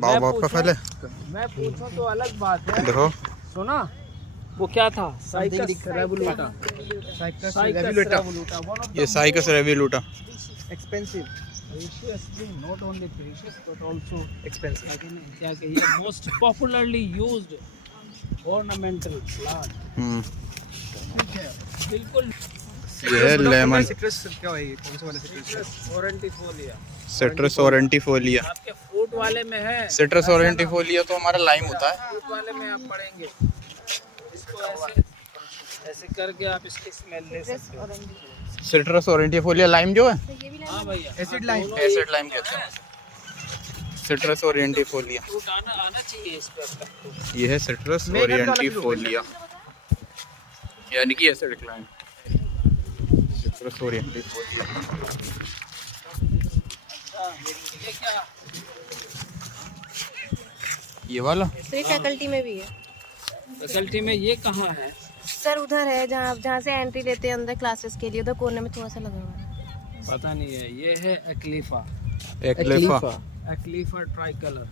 बाप का फल है। मैं पूछूं तो अलग बात है। देखो सुना वो क्या था? Cycas revoluta. ये Cycas revoluta. Expensive, preciously not only precious but also expensive. क्या कहिए, most popularly used ornamental plant। बिल्कुल। ये है लेमन, सिट्रस क्या है ये? कौन सा वाला सिट्रस? ओरेंटिफोलिया। सिट्रस ओरेंटिफोलिया। आपके फ्रूट वाले में है। सिट्रस ओरेंटिफोलिया तो हमारा लाइम होता है। फ्रूट वाले में आप पढ़ेंगे। इसको ऐसे ऐसे करके आप इसकी स्मेल ले सकते हो। सिट्रस ओरेंटिफोलिया लाइम जो है, हाँ भैया, एसिड लाइम। एसिड लाइम कहते हैं सिट्रस ओरेंटिफोलिया। फ्रूट आना चाहिए इस पे अब तक। ये है सिट्रस ओरेंटिफोलिया, यानी कि एसिड लाइम। सिट्रस ओरेंटिफोलिया। ये क्या? ये वाला सर फैकल्टी में भी है फैकल्टी में ये कहाँ है? सर, उधर है जहाँ से एंट्री लेते हैं अंदर क्लासेस के लिए, उधर कोने में थोड़ा सा लगा हुआ है। पता नहीं है। ये है Acalypha. Acalypha. Acalypha tricolor,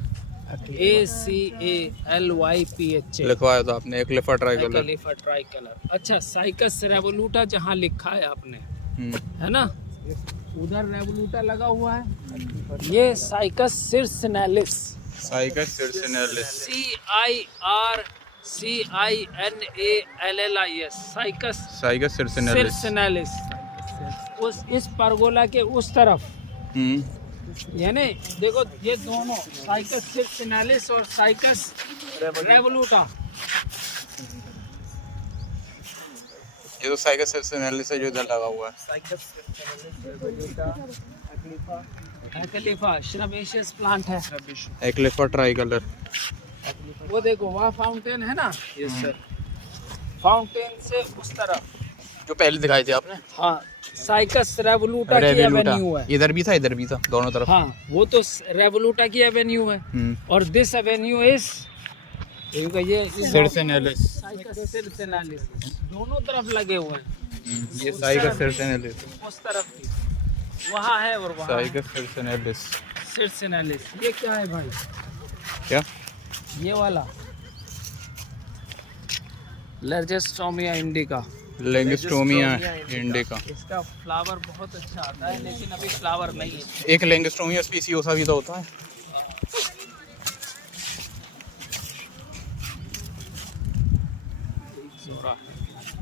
ACALYPHA लिखवाया था आपने, Acalypha tricolor. Acalypha tricolor. अच्छा, साइकस रेवोल्यूटा जहाँ लिखा है आपने, है ना, उधर रेवोल्यूटा लगा हुआ है। ये Cycas circinalis. Cycas circinalis. CIRCINALLIS Cycas Cycas circinalis. Circinalis. उस इस परगोला के उस तरफ, यानी देखो ये दोनों साइकस सिर्सिनेलिस और साइकस रेवोल्यूटा। ये तो साइकस सिर्सिनेलिस है जो इधर लगा हुआ है। साइकस एक्लीफा श्रबेशियस प्लांट है। एक्लेफा ट्राइकलर। वो देखो वहाँ फाउंटेन है ना। Yes sir. फाउंटेन से उस तरफ जो पहले दिखाई थे आपने। हाँ, साइकस रेवोल्यूटा की एवेन्यू है। इधर भी था, इधर भी था, दोनों तरफ। हाँ, वो तो रेवोल्यूटा की एवेन्यू है। और दिस एवेन्यू इज ये सिर्सिनेलिस। साइकस सिर्सिनेलिस। दोनों तरफ लगे हुए हैं। ये साइकस सिर्सिनेलिस। उस तरफ भी वहाँ है और वहाँ साइकस सिर्सिनेलिस। सिर्सिनेलिस। ये क्या है भाई? क्या? ये वाला लर्जेस्टोमिया इंडिका। लेंगिस्टोमिया इंडिका। इसका फ्लावर बहुत अच्छा आता है, लेकिन अभी फ्लावर नहीं है। एक लेंगिस्टोमिया स्पीसीओसा भी तो होता है।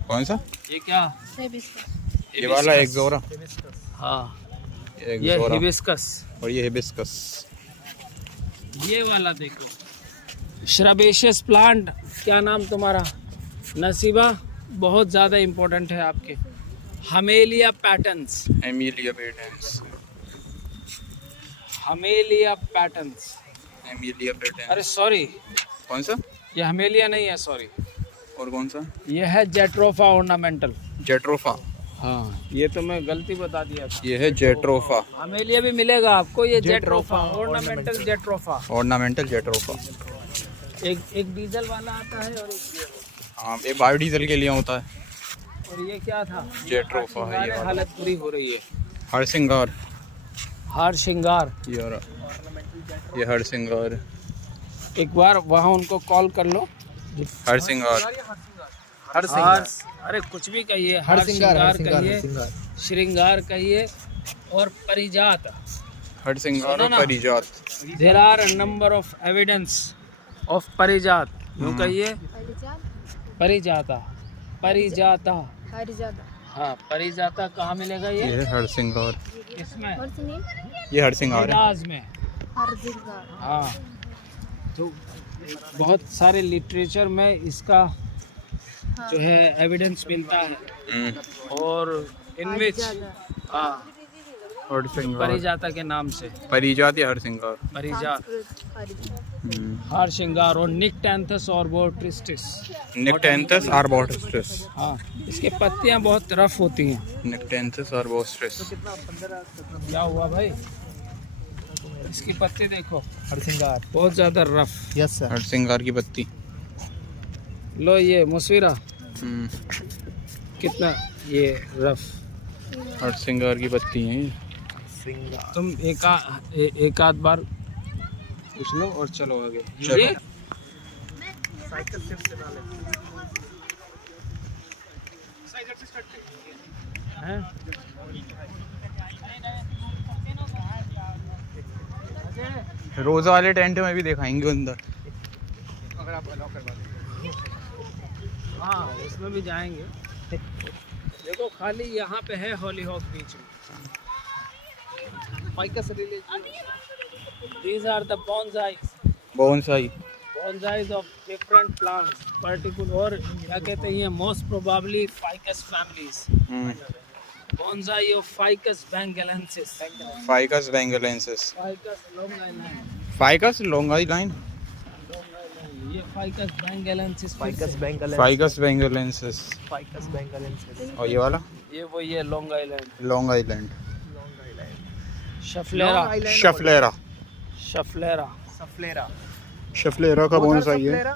कौन सा? ये क्या? ये वाला एक्सोरा। हाँ, ये एक्सोरा। हिबिस्कस। और ये हिबिस्कस। ये वाला देखो, श्रबेशियस प्लांट। क्या नाम तुम्हारा? नसीबा। बहुत ज़्यादा इम्पोर्टेंट है आपके। हमेलिया patterns. Emilia patience. हमेलिया patterns. Emilia patience. अरे सॉरी, कौन सा? ये हमेलिया नहीं है, सॉरी। और कौन सा? ये है जेट्रोफा ऑर्नामेंटल। जेट्रोफा। हाँ, ये तो मैं गलती बता दिया था। ये है जेट्रोफा। हमेलिया भी मिलेगा आपको। ये jatropha ornamental jatropha. Ornamental jatropha. एक डीजल वाला आता है और एक हाँ, ये बायोडीजल के लिए होता है। और ये क्या था? जेट्रोफा है ये वाला। हालत पूरी हो रही है। हर सिंगार। हार श्रृंगार। ये हर सिंगार। एक बार वहाँ उनको कॉल कर लो। हर सिंगार। हर श्रृंगार। अरे कुछ भी कहिए, हर श्रृंगार कहिए, श्रृंगार कहिए, और परिजात। हर सिंगार और परिजात। There are a number of evidence of परिजात। यूँ कहिए, परिजाता। परिजाता। हाँ, परिजाता कहाँ मिलेगा? ये हर सिंगार। इसमें, ये हर सिंगार है। वेदास में। हाँ, तो बहुत सारे लिटरेचर में इसका जो है एविडेंस मिलता है। और इन विच हाँ, हर सिंगार। परिजाता के नाम से। परिजात या हर सिंगार। परिजात, हार श्रृंगार। और निक्टेंथस आर्बोरिस्टिस। निक्टेंथस आर्बोरिस्टिस। हाँ, इसकी पत्तियां बहुत रफ होती हैं। निक्टेंथस आर्बोरिस्टिस। क्या हुआ भाई? इसकी पत्ते देखो, हर सिंगार। बहुत ज़्यादा रफ। Yes sir. हर सिंगार की पत्ती। लो ये मुसविरा, कितना ये रफ। हर सिंगार की पत्ती है। तुम एक आध बार पूछ लो और चलो आगे। चलो। ये साइकिल सिर्फ से डाले हैं? रोज वाले टेंट में भी दिखाएंगे अंदर। अगर आप अलाउ करवा दें। हाँ उसमें भी जाएंगे। देखो खाली यहाँ पे है हॉलीहॉक बीच में। Ficus release These are the bonsais. Bonsai. Bonsais of different plants, particular और क्या कहते हैं ये most probably ficus families. Bonsai of Ficus bengalensis. Ficus bengalensis. Ficus long island. Ficus long island. ये Ficus bengalensis. Ficus bengal Ficus bengalensis. Ficus bengalensis और ये वाला ये वही है long island. Long island. Long island Schefflera. Schefflera. Schefflera. Schefflera Schefflera का bonsai है।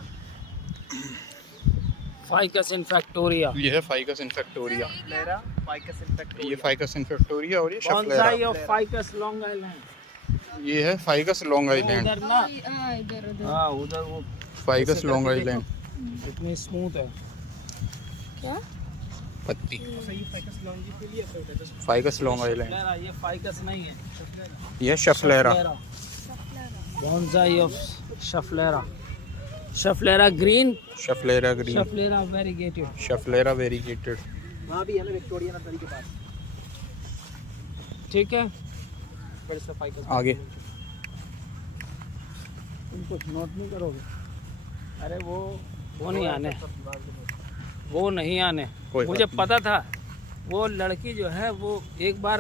Ficus infectoria. ये है फाइकस इन्फेक्टोरिया। सफ्लेरा फाइकस इन्फेक्टोरिया ये फाइकस इन्फेक्टोरिया और ये Schefflera. Bonsai of Ficus long island. ये है फाइकस लॉन्ग आइलैंड। उधर ना हाँ उधर वो फाइकस लॉन्ग आइलैंड। इतनी स्मूथ है। क्या? पत्ती। सही फाइकस लॉन्गी के लिए होता है फाइकस लॉन्ग आइलैंड। शफलेरा, ये फाइकस नहीं है। ये Schefflera. Bonsai of Schefflera. Schefflera green. Schefflera green. Schefflera variegated. Schefflera variegated. वहाँ भी है ना विक्टोरिया नर्सरी के पास ठीक है बड़े सा फाइकस आगे तुम कुछ नोट नहीं करोगे? अरे वो नहीं आने, वो नहीं आने। कोई मुझे बात पता था वो लड़की जो है वो एक बार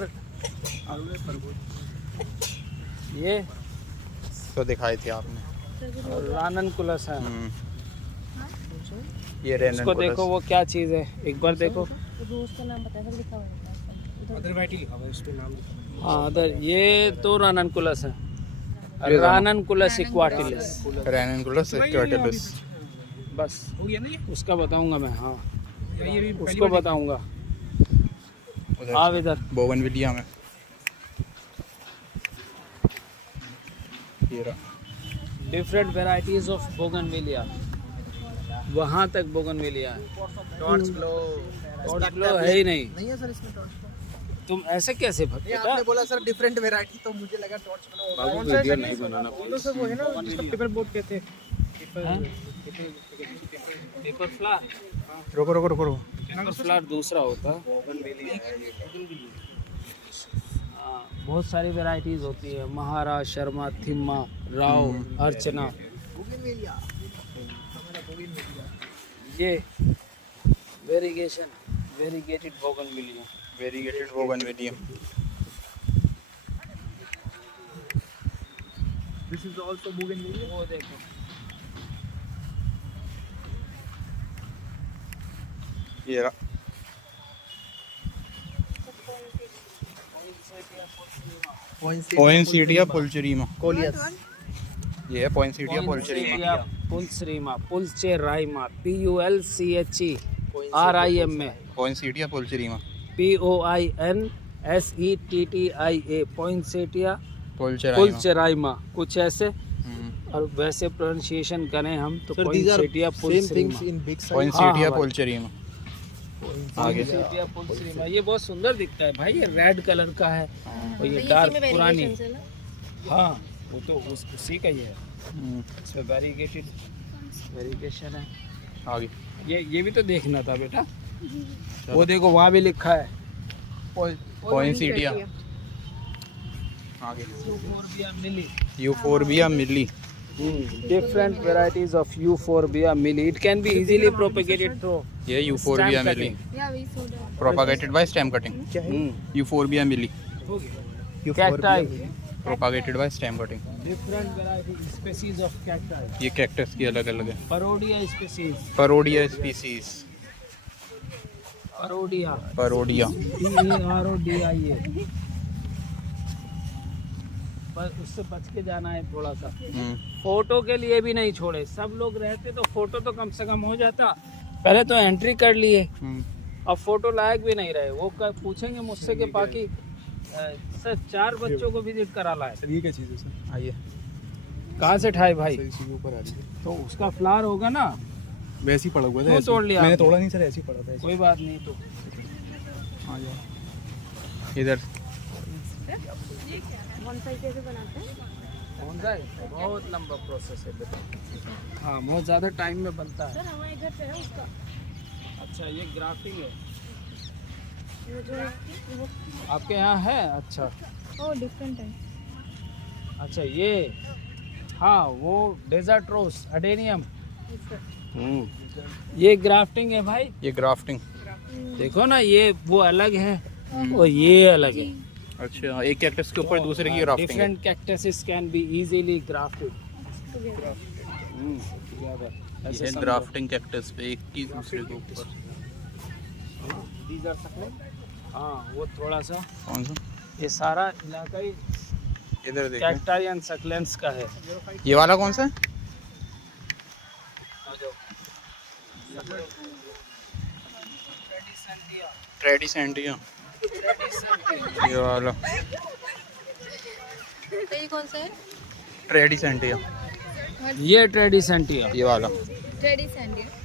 ये तो दिखाए थे आपने। रानन कुलस है। ये रेनन उसको देखो वो क्या चीज़ है, एक बार देखो। रोज का नाम बताया था, लिखा हुआ है अदर वैरायटी लिखा हुआ है उस पे नाम लिखा हाँ उधर ये तो रानन कुलस है। रानन कुलस इक्वाटिलिस रेनन कुलस इक्वाटिलिस। बस हो गया ना ये उसका बताऊंगा मैं। हाँ ये भी उसको बताऊंगा। आप इधर बोगनविलिया में ये रहा। Different varieties of bougainvillea. वहाँ तक बोगनविलिया है। डॉट्स ग्लो है ही नहीं। नहीं है सर इसमें डॉट्स ग्लो। तुम ऐसे कैसे ये भगते आपने बोला सर डिफरेंट वैरायटी तो मुझे लगा डॉट्स ग्लो बाबू वीडियो नहीं बनाना। तो सर वो है ना जिसको पेपर बोर्ड कहते हैं पेपर फ्लावर। रुको रुको रुको रुको। पेपर फ्लावर दूसरा होता है। हाँ, बहुत सारी वैरायटीज होती है। महाराज, शर्मा, थिम्मा, राव, अर्चना। ये variegated bougainvillea. Variegated bougainvillea. This is also bougainvillea. वो देखो ये रहा। पोइनसीटिया पुल्चरीमा। कोलियस ये है पोइनसीटिया पुल्चरीमा। पुल्चरीमा, पुल्चेराइमा, PULCHE RIMA, पोइनसीटिया पुल्चरीमा। POINSETTIA, पोइनसेटिया पुल्चराइमा। पुल्चेराइमा, कुछ ऐसे। और वैसे प्रोनाउंसिएशन करें हम तो पोइनसेटिया पुल्चरीमा। इन बिग साइज पोइनसीटिया हाँ, पुल्चरीमा। आगे पोइनसेटिया पुल्चेराइमा। ये बहुत सुंदर दिखता है भाई। ये रेड कलर का है और ये डार्क पुरानी। हाँ वो तो उसी का ही है। इसमें वेरीगेशन है। आगे ये भी तो देखना था बेटा। वो देखो वहाँ भी लिखा है पोइनसीटिया। आगे euphorbia milii. Euphorbia milii. Different varieties of Euphorbia milli. It can be easily propagated through ये Euphorbia stem milii. cutting. Propagated by stem cutting. Euphorbia milii. Cacti. Propagated by stem cutting. Different varieties, species of cacti. ये cactus की अलग अलग है। Parodia species. Parodia species. Parodia. Parodia. PERODIA. बस उससे बच के जाना है थोड़ा सा। फोटो के लिए भी नहीं छोड़े। सब लोग रहते तो फोटो तो कम से कम हो जाता। पहले तो एंट्री कर लिए, अब फोटो लायक भी नहीं रहे। वो पूछेंगे मुझसे कि बाकी सर 4 बच्चों को विजिट करा लाए। सर ये क्या चीज़ है सर? आइए कहाँ से ठाए भाई? इसी के ऊपर आ रही है। तो उसका फ्लावर होगा ना, वैसे ही पड़ा हुआ था। क्यों तोड़ लिया मैंने आपने? तोड़ा नहीं सर, ऐसे ही पड़ा था। कोई बात नहीं। तो आ जाओ इधर। बॉन्साई कैसे बनाते हैं? कौन सा है? बहुत लंबा प्रोसेस है बेटा। हाँ, बहुत ज़्यादा टाइम में बनता है। सर हमारे घर पे है उसका। अच्छा, ये ग्राफ्टिंग है वो जो है वो आपके यहाँ है? अच्छा डिफरेंट है। अच्छा, ये हाँ, वो डेजर्ट रोज अडेनियम, ये ग्राफ्टिंग है भाई। ये ग्राफ्टिंग। देखो ना, ये वो अलग है और ये अलग है। अच्छा, एक कैक्टस के ऊपर दूसरे की ग्राफ्टिंग है। Different cactuses can be easily grafted. ये ग्राफ्टिंग कैक्टस पे एक की दूसरे के ऊपर। हाँ, वो थोड़ा सा, कौन सा? ये सारा इलाका ही इधर देखिए। कैक्टाई एंड सक्लेंट्स का है। ये वाला कौन सा है? ट्रेडिसेंटिया। ये वाला तो ये कौन सा है? ट्रेडिसेंटिया। ये ट्रेडिसेंटिया। ये वाला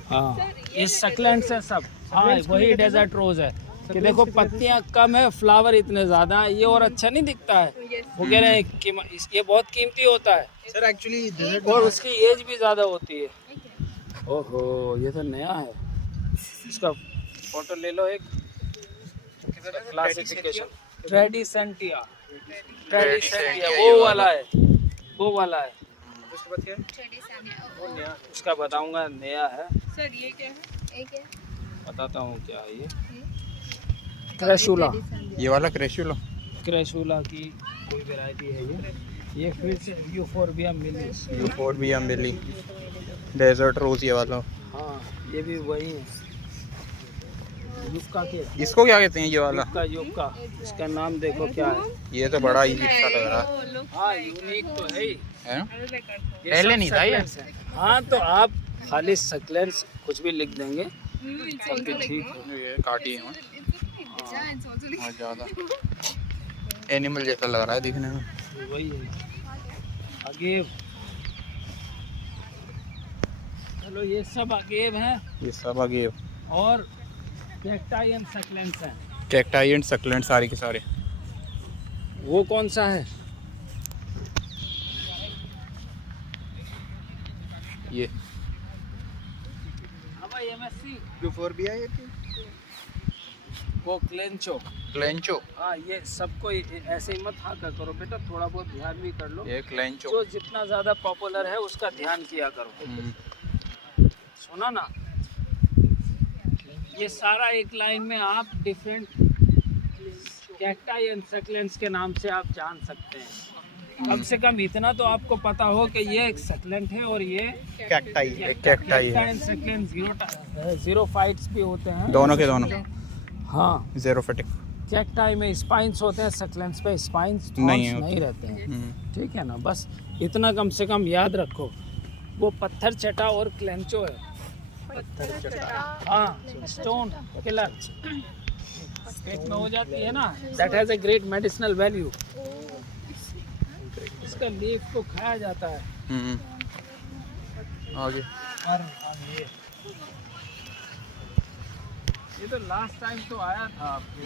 हाँ, ये सक्लेंट्स है सब। हाँ, वही डेजर्ट रोज है कि देखो पत्तियां कम है, फ्लावर इतने ज्यादा है। ये और अच्छा नहीं दिखता है। वो कह रहे हैं कि ये बहुत कीमती होता है सर एक्चुअली और उसकी एज भी ज्यादा होती है। ओहो, ये तो नया है। इसका फोटो ले लो एक। क्लासिफिकेशन ट्रेडिसेंटिया। ट्रेडिसेंटिया वो वाला है, वो वाला है। उसके बाद क्या है? उसका बताऊंगा, नया है। सर ये क्या है? ये क्या है? बताता हूँ क्या है ये। क्रेशुला। ये वाला क्रेशुला। क्रेशुला की कोई वैरायटी है ये फिर से यूफोर्बिया मिली। यूफोर्बिया मिली। डेजर्ट रोज ये वाला। हाँ, ये भी वही है। युक्का के, इसको क्या कहते हैं ये वाला? युक्का इसका नाम देखो क्या है। ये तो बड़ा इजी सा लग रहा है। हाँ, यूनिक तो है ही। है ना? ये पहले सब नहीं था ये। सक्लेंट्स हैं। हाँ, तो आप खाली सक्लेंट्स कुछ भी लिख देंगे तब भी ठीक है। ये काटी है बहुत ज्यादा। एनिमल जैसा लग रहा है दिखने में। वही है अगेव। चलो, ये सब अगेव हैं ये सब आगे और कैक्टाई एंड सक्लेंट्स हैं। कैक्टाई एंड सक्लेंट सारे के सारे। वो कौन सा है? ये हाँ भाई, MSc यूफोर्बिया है ये। वो क्लेंचो। क्लेंचो। हाँ, ये सबको ऐसे ही मत हाँ करो बेटा, थोड़ा बहुत ध्यान भी कर लो। ये क्लेंचो। जो जितना ज्यादा पॉपुलर है उसका ध्यान किया करो। सुना ना, ये सारा एक लाइन में आप डिफरेंट कैक्टाई एंड सक्लेंट्स के नाम से आप जान सकते हैं। कम से कम इतना तो आपको पता हो कि ये एक सक्लेंट है और ये कैक्टाई। एक कैक्टाई है। एंड सक्लेंट जीरो फाइट्स भी होते हैं दोनों के दोनों। हाँ, ज़ेरोफिटिक। कैक्टाई में स्पाइंस होते हैं, सक्लेंट्स पे स्पाइंस नहीं होते। नहीं रहते हैं। ठीक है ना, बस इतना कम से कम याद रखो। वो पत्थर चटा और क्लेंचो है। हाँ, स्टोन किलर पेट में हो जाती है ना, that has a great medicinal value. इसका लीफ को खाया जाता है। आगे। और ये तो लास्ट टाइम तो आया था आपके,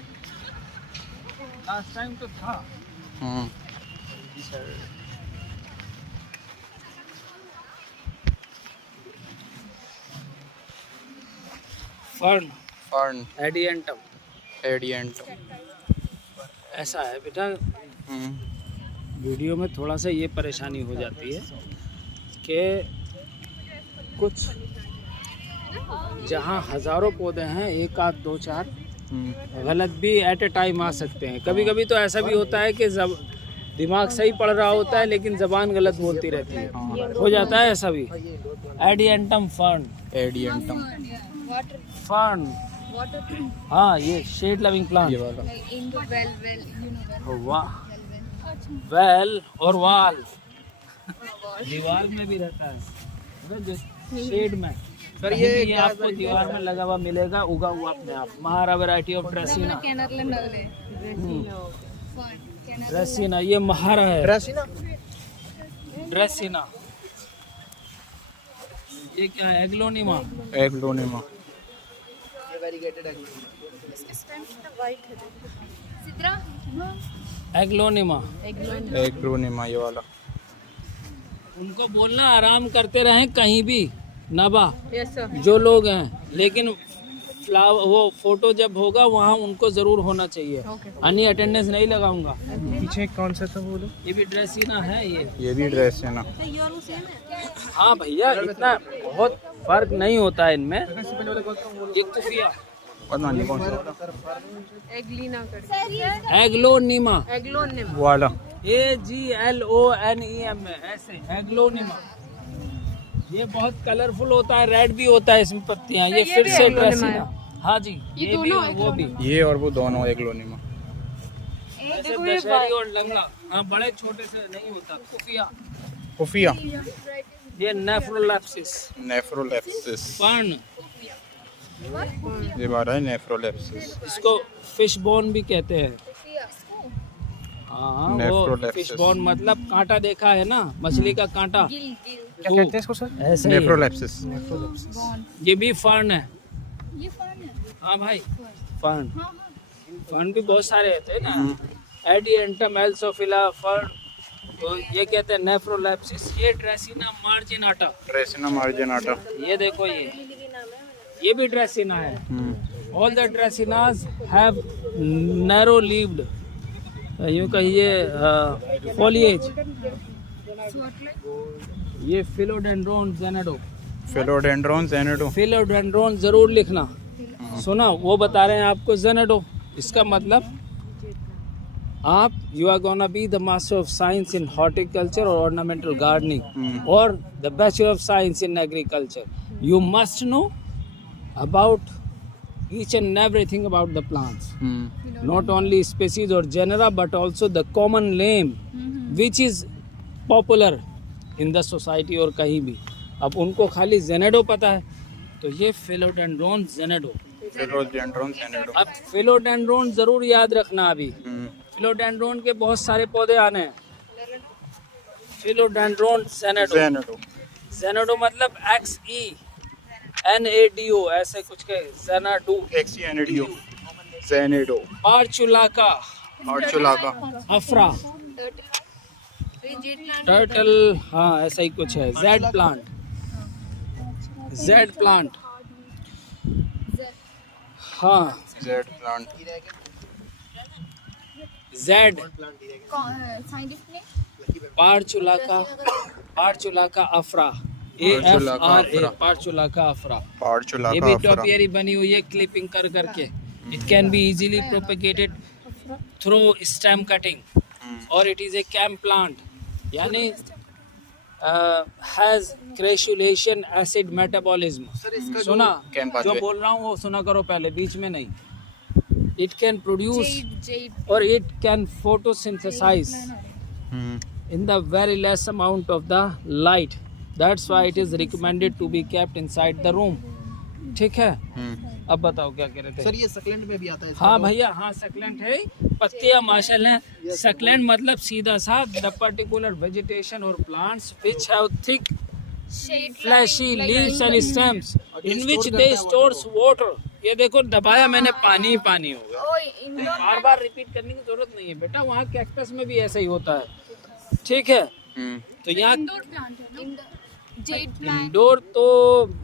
लास्ट टाइम तो था। फर्न। फर्न। एडियंटम। एडियंटम। ऐसा है बेटा, वीडियो में थोड़ा सा ये परेशानी हो जाती है कि कुछ जहाँ हज़ारों पौधे हैं, एक आध दो चार गलत भी एट ए टाइम आ सकते हैं। कभी कभी तो ऐसा भी होता है कि दिमाग सही पढ़ रहा होता है लेकिन ज़बान गलत बोलती रहती है। हो जाता है ऐसा भी। Adiantum fern. एडियंटम। फर्न। हाँ, ये शेड लविंग प्लांट। ये वाला। वाह, वेल और वाल दीवार में भी रहता है, शेड में। सर ये आपको दीवार में लगा हुआ मिलेगा, उगा हुआ अपने आप। महारा वैरायटी ऑफ ड्रेसिना। ड्रेसिना ये महारा है। ड्रेसिना। ड्रेसिना ये क्या है? एग्लोनिमा। एग्लोनिमा। एग्लोनिमा। एग्लोनिमा ये वाला। उनको बोलना आराम करते रहें कहीं भी नबा यस सर। जो लोग हैं, लेकिन फ्लावर वो फोटो जब होगा वहाँ उनको जरूर होना चाहिए। अन्य अटेंडेंस नहीं लगाऊंगा। पीछे कौन सा था बोलो? ये भी ड्रेसिना है ये भी ड्रेस है ना। हाँ भैया, इतना बहुत फर्क नहीं होता है इनमें। ये खुफिया पता नहीं कौन सा एग्लीना एग्लोनिमा एग्लोनिमा वाला। AGLONEM है ऐसे एग्लोनिमा। ये बहुत कलरफुल होता है, रेड भी होता है इसमें पत्तियां। ये फिर भी से एग्लोनिमा ड्रेसिना। हाँ जी, ये भी और वो भी। ये और वो दोनों एग्लोनिमा। ऐसे दशहरी और लंगड़ा, हाँ बड़े छोटे से नहीं होता। खुफिया खुफिया। ये नेफ्रोलैप्सिस नेफ्रोलेप्सिस। पर्ण, ये बात है नेफ्रोलेप्सिस। इसको फिश बोन भी कहते हैं। हाँ वो नेफ्रोलैप्सिस। फिश बोन मतलब कांटा देखा है ना, मछली का कांटा। क्या कहते हैं इसको सर? ऐसे ही है। नेफ्रोलेप्सिस। ये भी फर्न है। हाँ भाई, फर्न। फर्न भी बहुत सारे होते हैं ना, एडिएंटम एल्सोफिला फर्न, तो ये कहते हैं नेफ्रोलैप्सिस। ये ड्रेसिना मार्जिनाटा। ड्रेसिना मार्जिनाटा। ये देखो, ये भी ड्रेसिना है। All the dracaenas have narrow leaved, यूँ कहिए फॉलिएज। ये Philodendron xanadu. Philodendron xanadu. Philodendron जरूर लिखना। सुना, वो बता रहे हैं आपको जेनेडो। इसका मतलब आप you are gonna be the master of science in horticulture और ऑर्नामेंटल गार्डनिंग और the bachelor of science in agriculture. You must know about each and everything about the plants, not only species or genera but also the common name which is popular in the society और कहीं भी। अब उनको खाली जेनेडो पता है, तो ये फिलोडेंड्रोन जेनेडो। फिलोडेंड्रोन जेनेडो। अब फिलोडेंड्रोन जरूर याद रखना। अभी फिलोडेंड्रोन के बहुत सारे पौधे आने हैं। फिलोडेंड्रोन जेनेडो। जेनेडो। जेनेडो मतलब XENADO ऐसे कुछ के जेनेडो। XENADO जेनेडो। पार्चुलाका। पार्चुलाका। अफ्रा टर्टल, हाँ ऐसा ही कुछ है। Jade plant. जेड प्लांट, हाँ जेड प्लांट। जेड। पार्चुलाका, पार्चुलाका अफ्रा। AFRA, पार्चुलाका अफ्रा। ये पार्चुलाका भी अफ्रा। टॉपियरी बनी हुई है क्लिपिंग कर करके। It can be easily propagated through stem cutting और इट इज ए कैम्प प्लांट, यानी हैज क्रेशुलेशन एसिड मेटाबॉलिज्म। सुना जो बोल रहा हूँ वो सुना करो पहले, बीच में नहीं। इट कैन प्रोड्यूस और it can photosynthesize in the very less amount of the light. That's why it is recommended to be kept inside the room. ठीक है, अब बताओ क्या कह रहे थे? सर ये सक्लेंट में भी आता है? हाँ भैया, हाँ सक्लेंट है। पत्तियां माशाल्लाह हैं। सक्लेंट मतलब सीधा सा द पर्टिकुलर वेजिटेशन और plants which have thick fleshy leaves and stems in which they stores water. ये देखो दबाया मैंने, पानी ही पानी हो गया। बार बार रिपीट करने की जरूरत नहीं है बेटा, वहाँ कैक्टस में भी ऐसा ही होता है। ठीक है, तो यहाँ इंडोर तो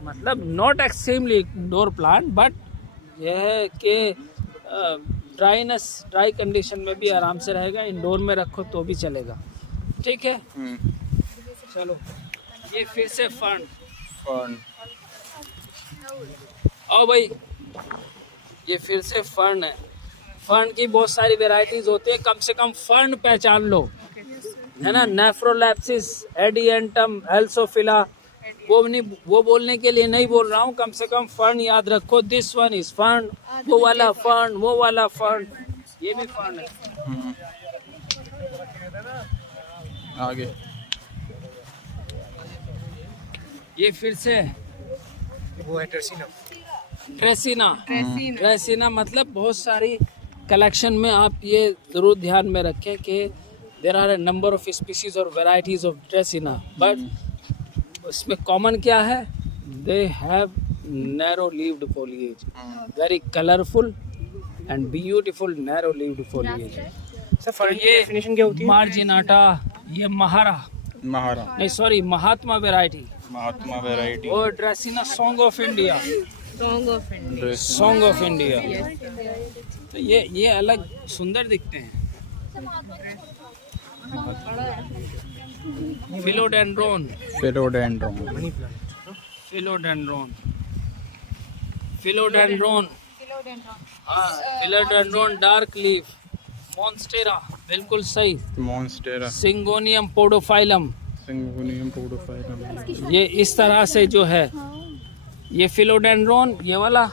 मतलब not extremely indoor plant, but यह है कि ड्राई कंडीशन में भी आराम से रहेगा। इंडोर में रखो तो भी चलेगा। ठीक है, चलो ये फिर से फर्न। आओ भाई, ये फिर से फर्न है। फर्न की बहुत सारी वेराइटीज होती है, कम से कम फर्न पहचान लो, है ना। नेफ्रोलैप्सिस, एडिएंटम, एल्सोफिला, वो बोलने के लिए नहीं बोल रहा हूँ, कम से कम फर्न याद रखो। दिस वन इज फर्न, वो वाला फर्न, वो वाला फर्न, ये भी फर्न है। आगे ये फिर से वो है ड्रेसिना। ड्रेसिना मतलब बहुत सारी कलेक्शन में आप ये ज़रूर ध्यान में रखें कि there are a number of species और वेराइटीज ऑफ ड्रेसिना, बट उसमें कॉमन क्या है? they have narrow leaved foliage, very colorful and beautiful narrow leaved foliage. Sir तो ये फिनिशिंग क्या होती है? मार्जिनाटा, ये महारा महारा, नहीं सॉरी महात्मा वैरायटी, महात्मा वैरायटी, और ड्रेसिना song of India, song of India. तो ये अलग सुंदर दिखते हैं। फिलोडेंड्रोन, फिलोडेंड्रोन, फिलोडेंड्रोन, फिलोडेंड्रोन, हाँ फिलोडेंड्रोन डार्क लीफ, मॉन्स्टेरा बिल्कुल सही, monstera, syngonium podophyllum, syngonium podophyllum. ये इस तरह से जो है ये फिलोडेंड्रोन ये वाला,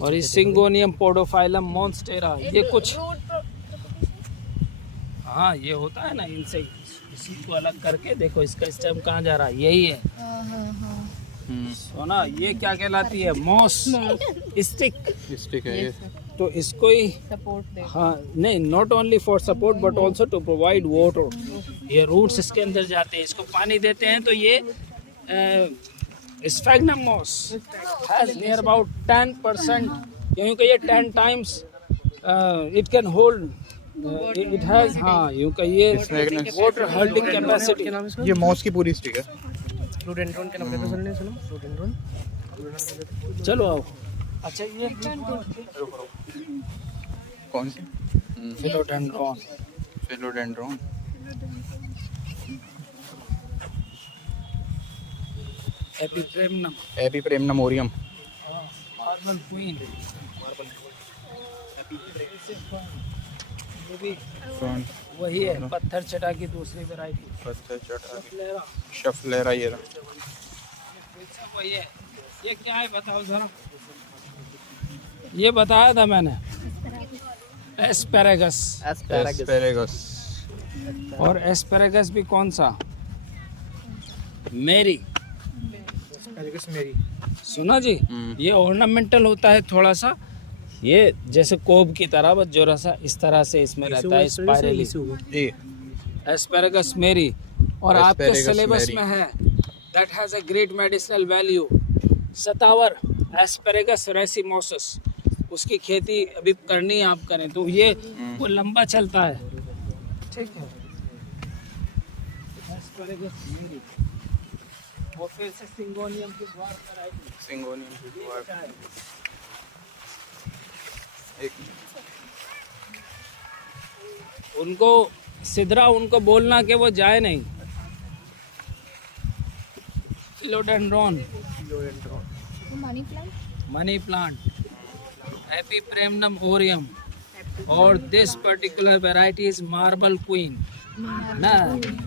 और ये सिंगोनियम पोडोफाइलम मॉन्स्टेरा, ये कुछ हाँ ये होता है ना इनसे, इसी को अलग करके देखो इसका स्टेम कहाँ जा रहा है, यही है सोना। ये क्या कहलाती है? मॉस स्टिक, स्टिक है ये। तो इसको ही हाँ नहीं, not only for support but also to provide water. ये रूट्स इसके अंदर जाते हैं, इसको पानी देते हैं, तो ये sphagnum moss has near about 10%, यूँ कहिए 10 times it can hold, it has हाँ यूँ कहिए वाटर होल्डिंग कैपेसिटी। ये मॉस की पूरी स्टिक है। फिलोडेंड्रोन के नाम पे सुनने सुनो, फिलोडेंड्रोन। चलो आओ। अच्छा ये कौन सी? फिलोडेंड्रोन, फिलोडेंड्रोन, एपिप्रेमनम, एपिप्रेमनम ओरियम, मार्बल क्वीन, ये भी कौन? वही है, पत्थर चटा की दूसरी वैरायटी, पत्थर चटा, शफलेरा, ये रहा। वही है। ये क्या है बताओ जरा, ये बताया था मैंने, एस्पेरेगस, एस्पेरेगस, और एस्पेरेगस भी कौन सा? मेरी, मेरी सुना जी, ये ऑर्नामेंटल होता है थोड़ा सा, ये जैसे कोब की तरह, बस जो रसा इस तरह से इसमें रहता है स्पाइरली। जी, एस्पेरेगस मेरी, और आपके Asparagus सिलेबस meri. में है that has a great medicinal value, सतावर एस्पेरेगस रेसिमोसस, उसकी खेती अभी करनी है आप करें तो ये वो लंबा चलता है, ठीक है। एस्पेरेगस मेरी, वो फिर से सिंगोनियम की द्वार पर आएगी। सिंगोनियम की द्वार। एक उनको सिदरा उनको बोलना कि वो जाए नहीं। फिलोडेंड्रोन, मनी प्लांट, एपिप्रेमनम ओरियम, और this particular variety is marble queen ना,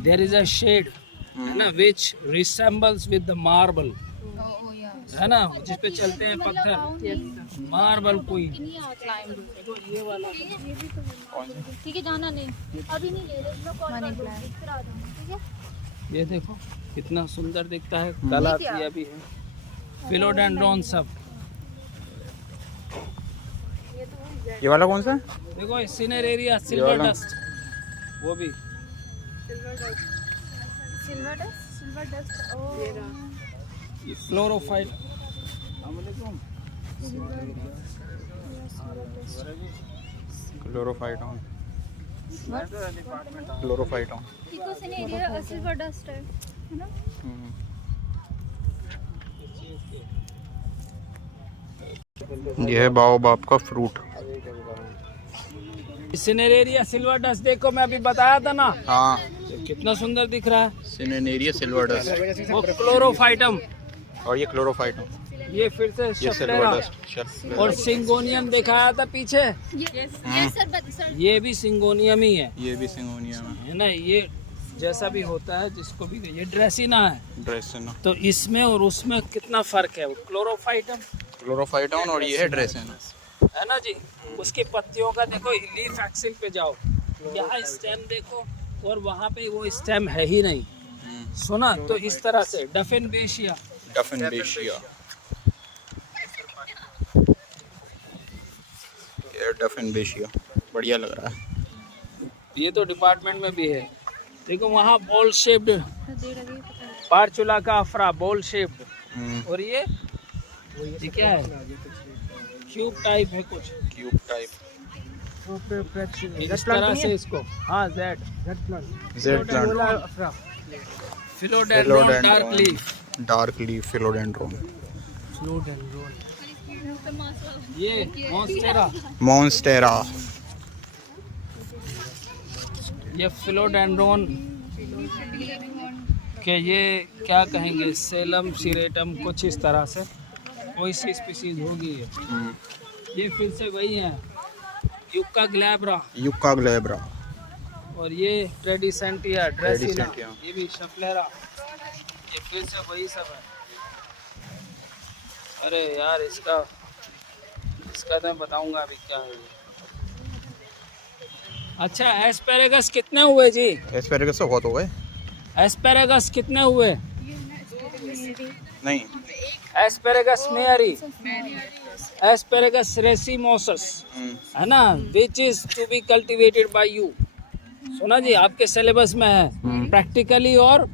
देयर इज अ शेड ना विच रिसेंबल्स विद द मार्बल, है ना, जिस पे चलते हैं पत्थर, मार्बल क्वीन। ये वाला ठीक है, जाना नहीं अभी नहीं ले रहे, ठीक है। ये देखो कितना सुंदर दिखता है, कलर किया भी है, फिलोडेंड्रोन सब। ये वाला कौन सा है? देखो सिनेरेरिया सिल्वर वाला? डस्ट, वो भी सिल्वर डस्ट ओ क्लोरोफाइट, क्लोरोफाइटोन, क्लोरोफाइटोन। इकोसिनेरिया सिल्वर डस्ट है ना। ये है बाओबाब का फ्रूट। सिनेरेरिया सिल्वर डस्ट, देखो मैं अभी बताया था ना, हाँ, कितना सुंदर दिख रहा है। सिनेरेरिया सिल्वर डस्ट, वो क्लोरोफाइटम, और ये क्लोरोफाइटोन, ये फिर से ये सिल्वर शफलेरा, डस्ट, और सिंगोनियम दिखाया था पीछे, ये सर ये भी सिंगोनियम ही है, ये भी सिंगोनियम है ना। ये जैसा भी होता है जिसको भी, ये ड्रेसिना है, है, ड्रेसिना, तो इसमें और उसमें कितना फर्क है। वो क्लोरोफाइटम क्लोरोफाइटोन, और ये है ड्रेसिना, है ना जी। उसकी पत्तियों का देखो, लीफ एक्सिल पे जाओ, यहाँ स्टेम देखो, और वहाँ पे वो स्टेम है ही नहीं, सुना। तो इस तरह से डफिनबेशिया, डफिनबेशिया, ये डफिनबेशिया बढ़िया लग रहा है। ये तो डिपार्टमेंट में भी है। देखो वहाँ बॉल शेप्ड पार्चुला का अफरा, बॉल शेप्ड, और ये क्या है? क्यूब टाइप है कुछ, क्यूब टाइप। इस तरह से इसको, हाँ jade plant, philodendron dark leaf. Dark leaf philodendron. ये मॉन्स्टेरा, मॉन्स्टेरा। ये फिलोडेंड्रोन के ये क्या कहेंगे, सेलम सीरेटम कुछ इस तरह से कोई सी स्पीसीज होगी ये। ये फिर से वही है, युक्का ग्लैब्रा। Yucca glabra. और ये ट्रेडिसेंटिया ड्रेसिना, ट्रेडिसेंटिया। ये भी शफलेरा। ये फिर से वही सब है। अरे यार इसका तो मैं बताऊंगा अभी क्या है ये। अच्छा एस्पेरेगस कितने हुए जी? एस्पेरेगस तो बहुत हो गए। एस्पेरेगस कितने हुए? नहीं, एस्पेरेगस मेरी, एस्पेरेगस रेसिमोसस है ना, which is to be cultivated by you. सुना जी, आपके सिलेबस में है प्रैक्टिकली और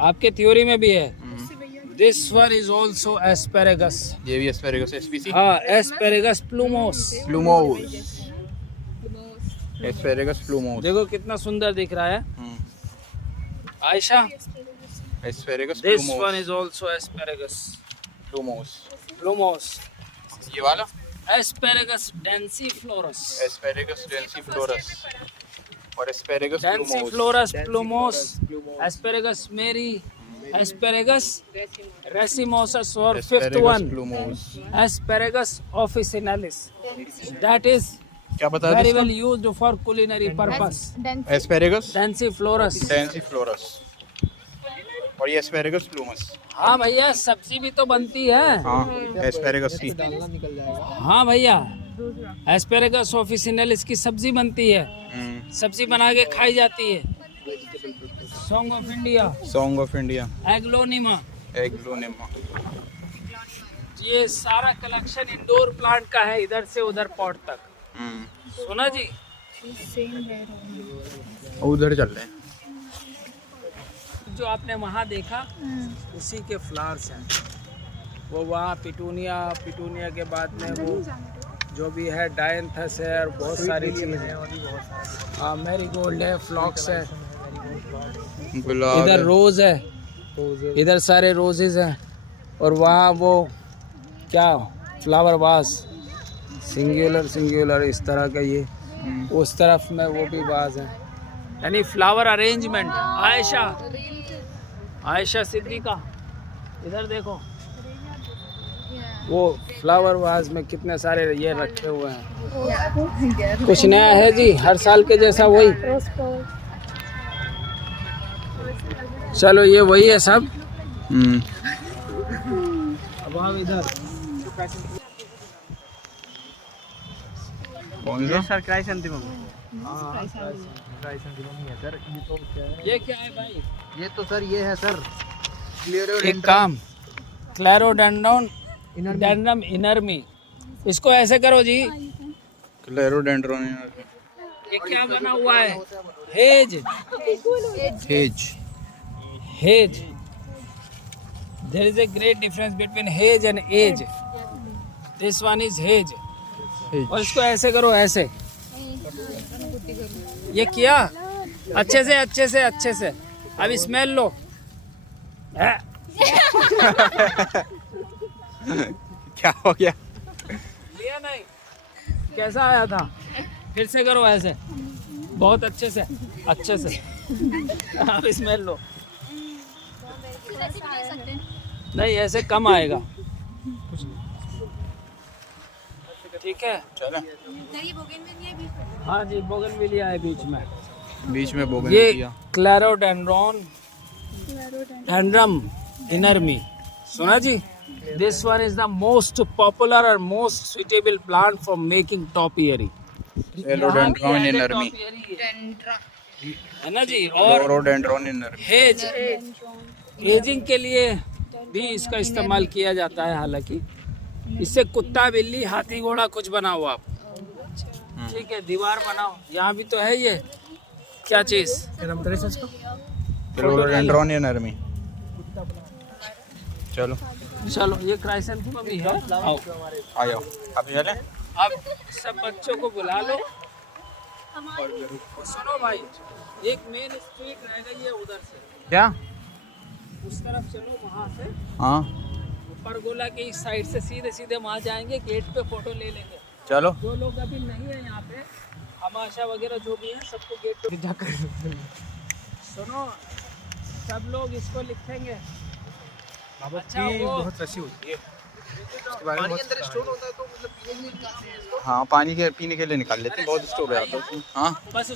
आपके थ्योरी में भी है। This one is also asparagus. ये भी एस्पेरेगस स्पीसी। हाँ, एस्पेरेगस प्लूमोस। प्लूमोस। एस्पेरेगस प्लूमोस। देखो कितना सुंदर दिख रहा है Ayesha. Asparagus this plumosus. One is also Asparagus plumosus. Plumosus. ये वाला एस्पेरेगस डेंसीफ्लोरस। एस्पेरेगस डेंसीफ्लोरस और Asparagus densiflorus plumosus, Asparagus meyeri, Asparagus racemosus और fifth one plumosus. Asparagus officinalis. That is क्या बता very रहे well used for culinary purpose. Asparagus densiflorus. Densiflorus और ये asparagus प्लूमस। हाँ भैया, सब्जी भी तो बनती है। हाँ, एस्पेरेगस सी। हाँ भैया, एस्पेरेगस ऑफिसिनालिस की सब्जी बनती है, सब्जी बना के खाई जाती है। Song of India, song of India, aglaonema. Aglaonema. ये सारा कलेक्शन इंडोर प्लांट का है, इधर से उधर पॉट तक। सुना जी, उधर चल रहे हैं। जो आपने वहाँ देखा उसी के फ्लावर्स हैं वो। वहाँ पिटूनिया के बाद में वो जो भी है डायंथस है और बहुत सारी चीज़ें हैं। हाँ, मैरीगोल्ड है, फ्लॉक्स है, गुलाब इधर है। रोज है, इधर सारे रोजेज हैं। और वहाँ वो क्या फ्लावर वास, सिंगुलर इस तरह का, ये उस तरफ में वो भी वाज है, यानी फ्लावर अरेंजमेंट। आयशा सिद्दीका, इधर देखो वो फ्लावर वाज में कितने सारे ये रखे हुए हैं। कुछ नया है जी, हर साल के जैसा वही। चलो ये वही है सब। अब हम इधर कौन सा? Sir chrysanthemum. ये क्या है भाई? ये तो सर ये है सर एक काम, क्लेरोडेंड्रोन डेंड्रम इनरमी। इसको ऐसे करो जी, क्लेरोडेंड्रोन। ये क्या बना हुआ है? Hedge. There is a great difference between hedge and age. This one is hedge. और इसको ऐसे करो, ऐसे। ये किया अच्छे से। अब स्मेल लो। क्या हो गया? लिया नहीं? कैसा आया था? फिर से करो ऐसे, बहुत अच्छे से। अब स्मेल लो। नहीं, ऐसे कम आएगा। ठीक है, चलो। हाँ जी, बोगनविलिया है बीच में ये बोगनविलिया। क्लेरोडेंड्रोन dendrum inerme. सुना जी? This one is the most popular और most suitable plant for making topiary. Clerodendron inerme है ना जी। और क्लेरोडेंड्रोन इनरमी। हेज, एजिंग के लिए भी इसका इस्तेमाल किया जाता है। हालांकि इससे कुत्ता, बिल्ली, हाथी, घोड़ा कुछ बनाओ आप, ठीक है, दीवार बनाओ। यहाँ भी तो है ये क्या चीज, क्लेरोडेंड्रोन इनरमी। चलो चलो ये क्राइसेंथेमम भी है। आओ आ जाओ अभी चले। अब सब बच्चों को बुला लो। सुनो भाई, एक मेन स्ट्रीट रह गई है उधर से, क्या? उस तरफ चलो, वहाँ से हाँ परगोला के इस साइड से सीधे सीधे वहाँ जाएंगे, गेट पे फोटो ले लेंगे। चलो। जो लोग अभी नहीं है यहाँ पे, हमाशा वगैरह जो भी है, सबको गेट पे जाकर सुनो, सब लोग इसको लिखेंगे। अच्छा वो बहुत रसी होती है, हाँ पानी के पीने के लिए निकाल लेते हैं, बहुत स्टोर है। हाँ बस